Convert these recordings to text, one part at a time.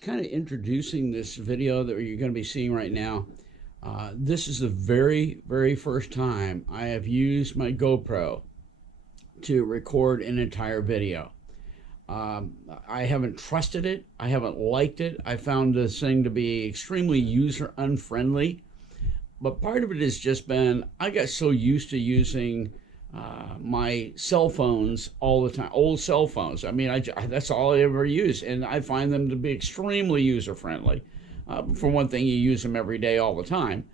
kind of introducing this video that you're going to be seeing right now. This is the very first time I have used my GoPro to record an entire video. I haven't trusted it. I haven't liked it. I found this thing to be extremely user unfriendly. But part of it has just been, I got so used to using my cell phones all the time, old cell phones. I mean, that's all I ever use, and I find them to be extremely user friendly. For one thing, you use them every day, all the time.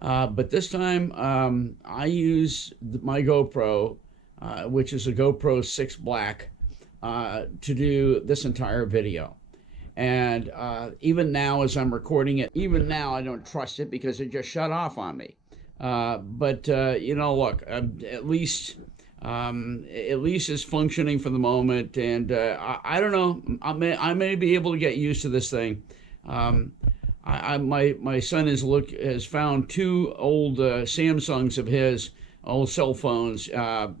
But this time, I use my GoPro, which is a GoPro 6 Black, to do this entire video. And even now, as I'm recording it, even now I don't trust it because it just shut off on me. But you know, look, at least it's functioning for the moment, and I don't know. I may be able to get used to this thing. My son has found two old Samsungs of his, old cell phones, and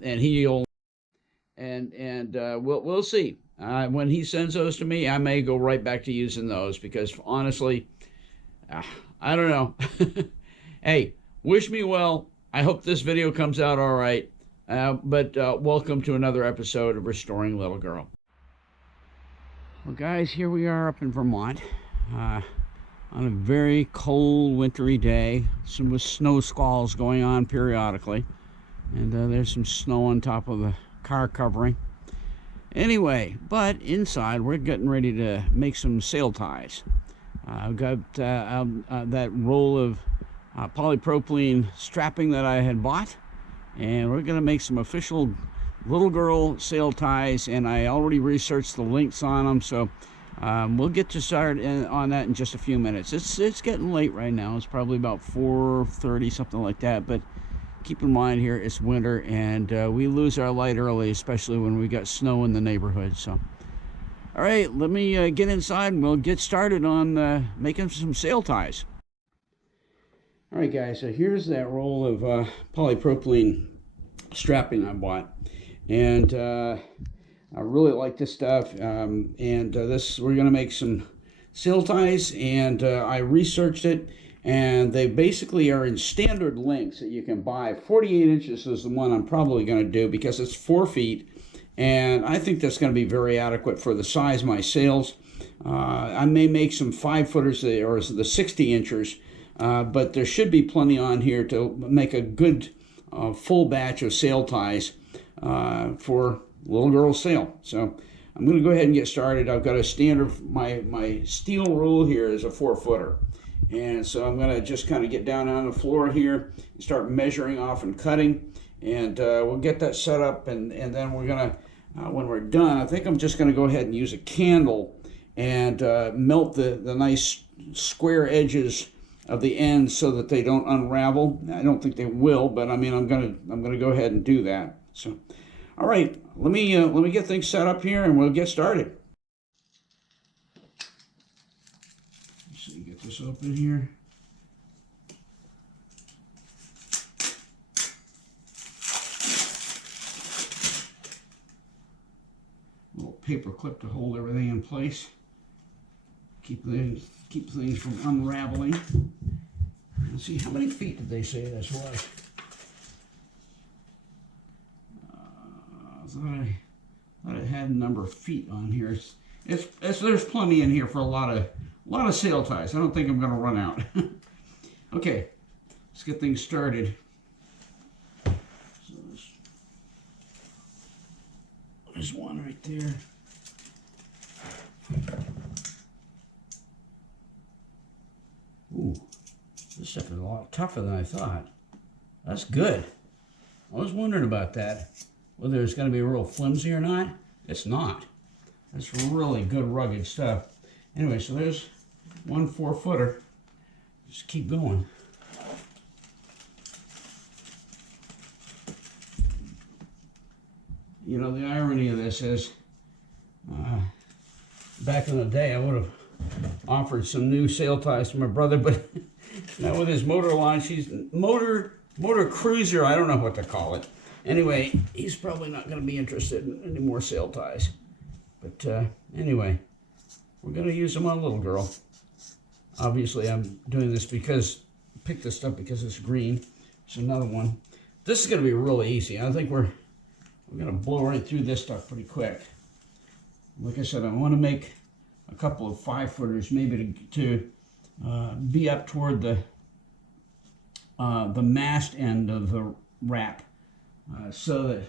we'll see. When he sends those to me, I may go right back to using those because honestly, I don't know. Hey, wish me well. I hope this video comes out all right. But welcome to another episode of Restoring Little Girl. Well, guys, here we are up in Vermont on a very cold, wintry day. Some with snow squalls going on periodically, and there's some snow on top of the car covering. Anyway, but inside we're getting ready to make some sail ties. I've got that roll of polypropylene strapping that I had bought, and we're going to make some official little girl sail ties, and I already researched the links on them, so we'll get to start on that in just a few minutes. It's getting late right now. It's probably about 4:30, something like that, but keep in mind here it's winter, and we lose our light early, especially when we got snow in the neighborhood. So all right, let me get inside and we'll get started on making some sail ties. All right, guys, so here's that roll of polypropylene strapping I bought, and I really like this stuff, this we're going to make some sail ties, and I researched it, and they basically are in standard lengths that you can buy. 48 inches is the one I'm probably going to do because it's 4 feet, and I think that's going to be very adequate for the size of my sails. I may make some 5-footers or the 60 inchers, but there should be plenty on here to make a good full batch of sail ties for little girl sail. So I'm going to go ahead and get started. I've got a standard, my steel rule here is a 4-footer. And so I'm going to just kind of get down on the floor here and start measuring off and cutting. And we'll get that set up, and then we're going to, when we're done, I think I'm just going to go ahead and use a candle and melt the nice square edges of the ends so that they don't unravel. I don't think they will, but I mean, I'm gonna go ahead and do that. So, all right, let me get things set up here, and we'll get started. Let's see, get this open here. A little paper clip to hold everything in place. Keep things from unraveling. Let's see, how many feet did they say this was? I thought it had a number of feet on here. There's plenty in here for a lot of sail ties. I don't think I'm going to run out. Okay, let's get things started. So there's one right there. Ooh, this stuff is a lot tougher than I thought. That's good. I was wondering about that, whether it's going to be real flimsy or not. It's not. That's really good rugged stuff. Anyway, so there's one 4-footer. Just keep going. You know, the irony of this is, back in the day, I would have offered some new sail ties to my brother, but not with his motor launch. He's motor cruiser, I don't know what to call it. Anyway, he's probably not going to be interested in any more sail ties. But anyway, we're going to use them on a little girl. Obviously, I'm doing this because, picked this up because it's green. It's another one. This is going to be really easy. I think we're going to blow right through this stuff pretty quick. Like I said, I want to make a couple of 5-footers, maybe to be up toward the mast end of the wrap, so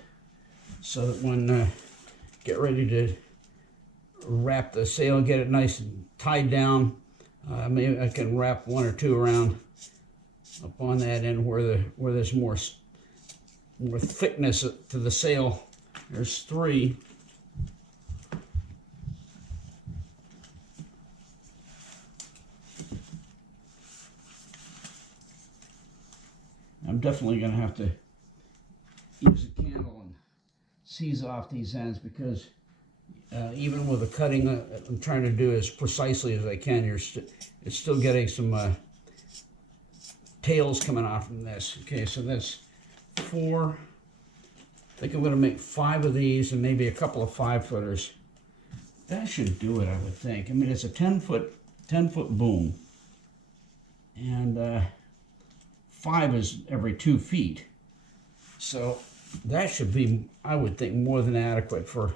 that when get ready to wrap the sail, get it nice and tied down. Maybe I can wrap 1 or 2 around up on that end where there's more thickness to the sail. There's 3. I'm definitely going to have to use a candle and seize off these ends, because even with the cutting, I'm trying to do as precisely as I can. It's still getting some tails coming off from this. Okay, so that's 4. I think I'm going to make 5 of these and maybe a couple of 5-footers. That should do it, I would think. I mean, it's a 10-foot boom, and 5 is every 2 feet. So that should be, I would think, more than adequate for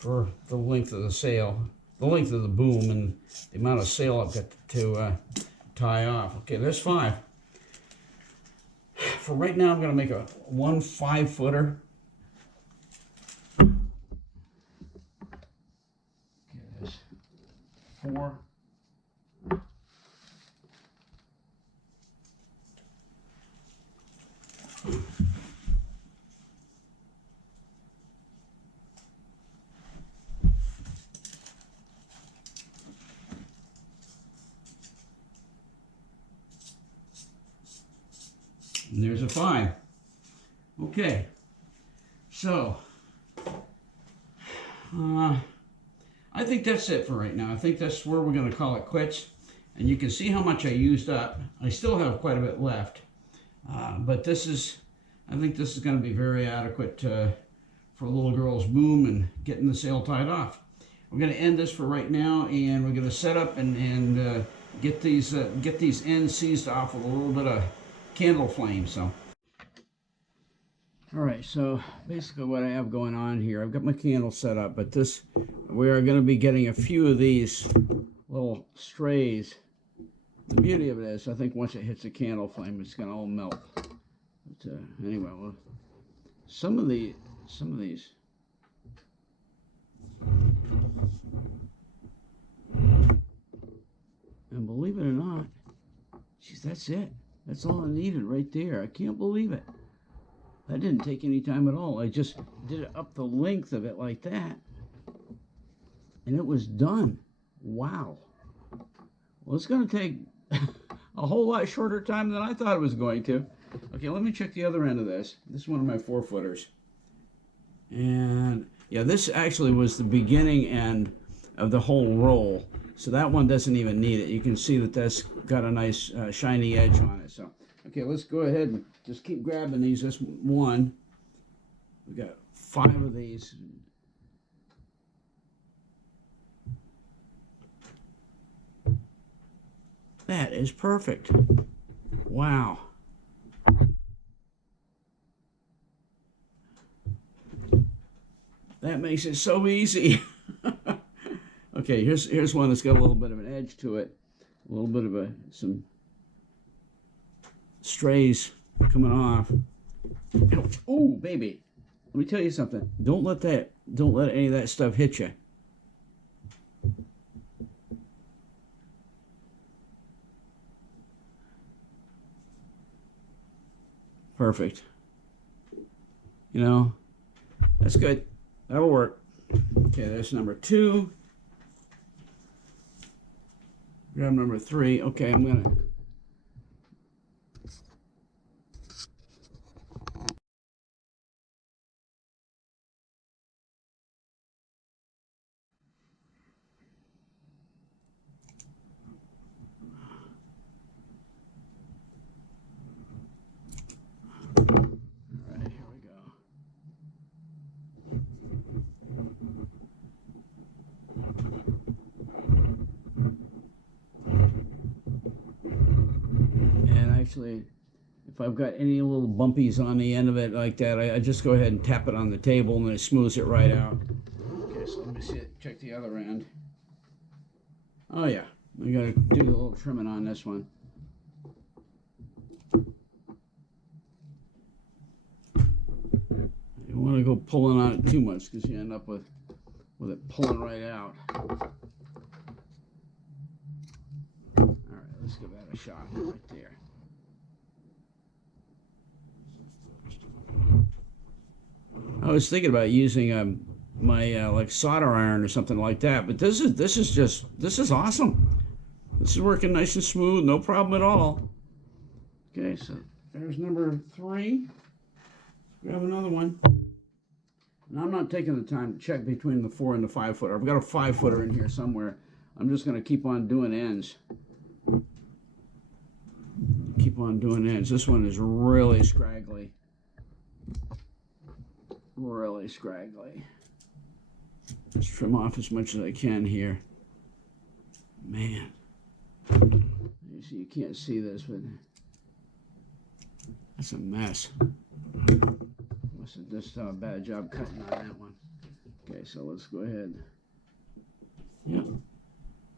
the length of the sail, the length of the boom, and the amount of sail I've got to tie off. Okay, there's 5. For right now, I'm going to make one 5-footer. Okay, there's 4. And there's a 5. Okay, so I think that's it for right now. I think that's where we're going to call it quits. And you can see how much I used up. I still have quite a bit left, but I think this is going to be very adequate for a little girl's boom and getting the sail tied off. We're going to end this for right now, and we're going to set up and get these ends seized off with a little bit of candle flame. So, all right, so basically what I have going on here, I've got my candle set up, but we are going to be getting a few of these little strays. The beauty of it is, I think once it hits a candle flame, it's going to all melt. But anyway, well, some of these, and believe it or not, geez, that's it. That's all I needed right there. I can't believe it. That didn't take any time at all. I just did it up the length of it like that, and it was done. Wow. Well, it's going to take a whole lot shorter time than I thought it was going to. Okay, let me check the other end of this. This is one of my 4-footers. And yeah, this actually was the beginning end of the whole roll. So that one doesn't even need it. You can see that that's got a nice shiny edge on it. So, okay, let's go ahead and just keep grabbing these. This one, we got 5 of these. That is perfect. Wow. That makes it so easy. Okay, here's one that's got a little bit of an edge to it, a little bit of some strays coming off. Oh, baby, let me tell you something. Don't let any of that stuff hit you. Perfect. You know, that's good. That'll work. Okay, that's number 2. Grab number 3. Okay, I'm gonna. actually, if I've got any little bumpies on the end of it like that, I just go ahead and tap it on the table and it smooths it right out. Okay, so let me see it, check the other end. Oh yeah, we gotta do a little trimming on this one. You don't want to go pulling on it too much because you end up with it pulling right out. All right, let's give that a shot right there. I was thinking about using my like solder iron or something like that, but this is awesome. This is working nice and smooth, no problem at all. Okay, so there's number 3. Grab another one. And I'm not taking the time to check between the 4 and the 5 footer. I've got a 5 footer in here somewhere. I'm just going to keep on doing ends. Keep on doing ends. This one is really scraggly. Really scraggly. Let's trim off as much as I can here. Man. You see, you can't see this, but that's a mess. Must have just done a bad job cutting on that one. Okay, so let's go ahead. Yeah,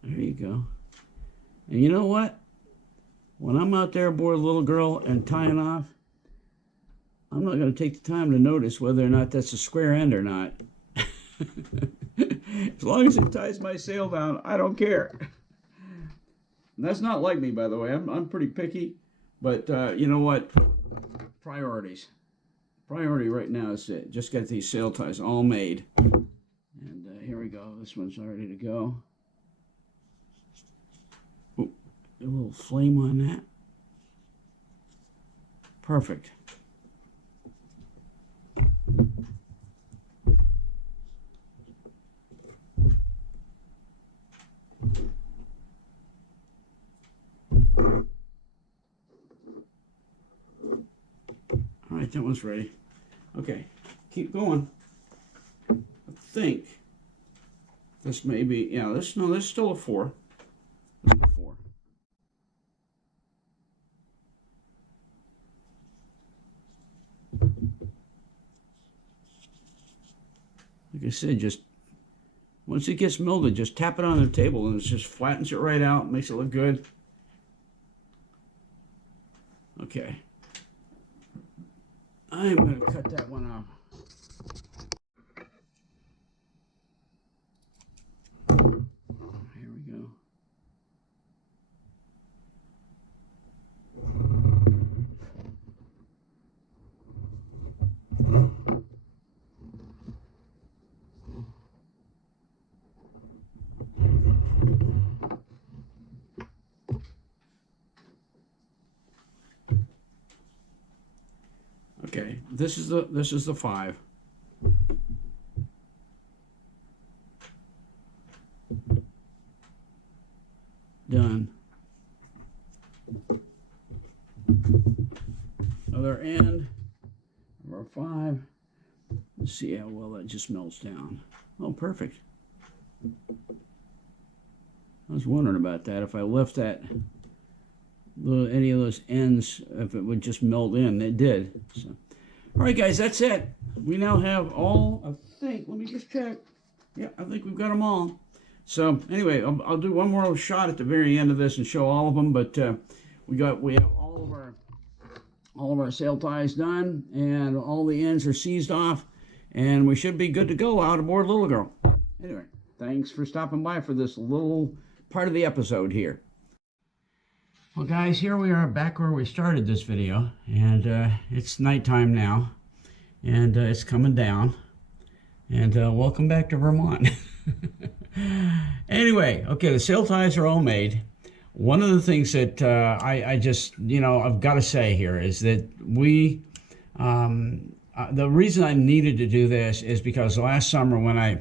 there you go. And you know what? When I'm out there aboard a little girl and tying off, I'm not going to take the time to notice whether or not that's a square end or not. As long as it ties my sail down, I don't care. And that's not like me, by the way. I'm pretty picky, but you know what? Priorities. Priority right now is to just get these sail ties all made. And here we go. This one's ready to go. Ooh, a little flame on that. Perfect. All right, that one's ready. Okay, keep going. I think this may be, yeah, this is still a 4. This is a 4. Like I said, just once it gets molded, just tap it on the table and it just flattens it right out, makes it look good. Okay. I'm going to cut that one off. Here we go. Okay, this is the 5. Done. Other end, number 5. Let's see how well that just melts down. Oh, perfect. I was wondering about that. If I left that, any of those ends, if it would just melt in. It did. So, all right, guys, that's it. We now have all, I think, let me just check. Yeah, I think we've got them all. So anyway, I'll do one more shot at the very end of this and show all of them. But we have all of our sail ties done, and all the ends are seized off, and we should be good to go out aboard Little Girl. Anyway, thanks for stopping by for this little part of the episode here. Well, guys, here we are back where we started this video, and it's nighttime now, and it's coming down, and welcome back to Vermont. Anyway, okay, the sail ties are all made. One of the things that I just, I've got to say here is that the reason I needed to do this is because last summer when I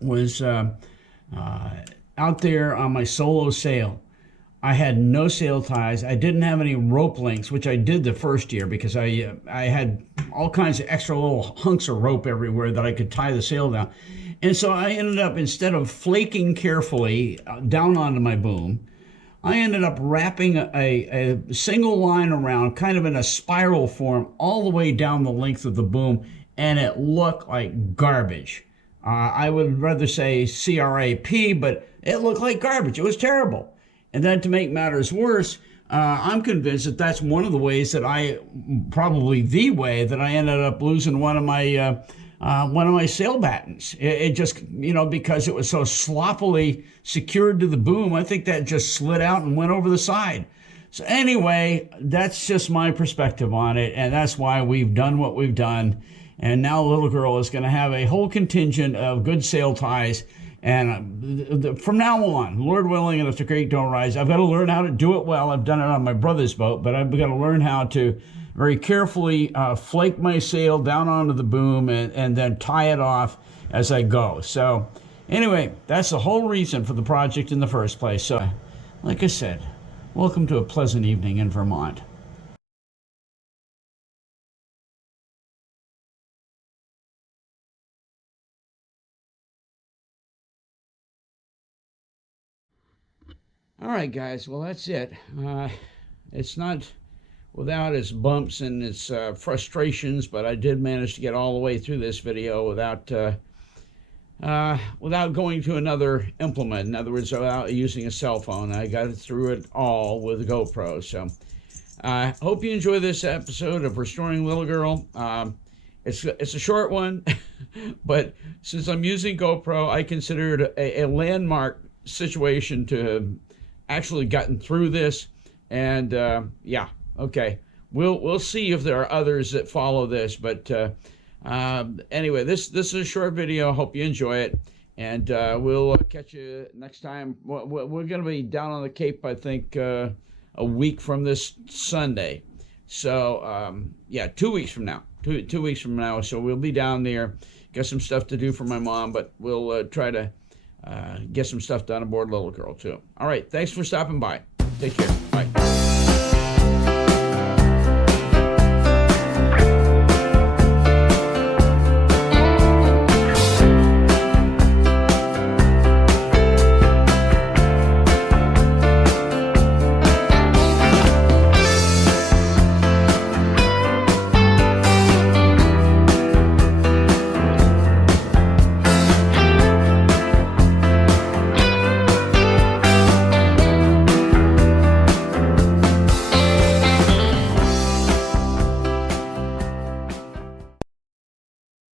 was out there on my solo sail, I had no sail ties. I didn't have any rope links, which I did the first year because I had all kinds of extra little hunks of rope everywhere that I could tie the sail down. And so I ended up, instead of flaking carefully down onto my boom, I ended up wrapping a single line around, kind of in a spiral form, all the way down the length of the boom, and it looked like garbage. I would rather say CRAP, but it looked like garbage. It was terrible. And then to make matters worse, I'm convinced that that's one of the ways that probably the way that I ended up losing one of my sail battens. It just, because it was so sloppily secured to the boom, I think that just slid out and went over the side. So anyway, that's just my perspective on it, and that's why we've done what we've done. And now little girl is going to have a whole contingent of good sail ties. And from now on, Lord willing, and if the creek don't rise, I've got to learn how to do it well. I've done it on my brother's boat, but I've got to learn how to very carefully flake my sail down onto the boom and then tie it off as I go. So anyway, that's the whole reason for the project in the first place. So like I said, welcome to a pleasant evening in Vermont. All right, guys. Well, that's it. It's not without its bumps and its frustrations, but I did manage to get all the way through this video without going to another implement. In other words, without using a cell phone. I got through it all with a GoPro. So I hope you enjoy this episode of Restoring Little Girl. It's a short one, but since I'm using GoPro, I consider it a landmark situation to have actually gotten through this. And yeah, okay, we'll see if there are others that follow this. But anyway, this is a short video. Hope you enjoy it, and we'll catch you next time. We're going to be down on the Cape, I think, a week from this Sunday. So yeah, 2 weeks from now. Two weeks from now. So we'll be down there. Got some stuff to do for my mom, but we'll try to get some stuff done aboard Little Girl too. All right, thanks for stopping by. Take care. Bye.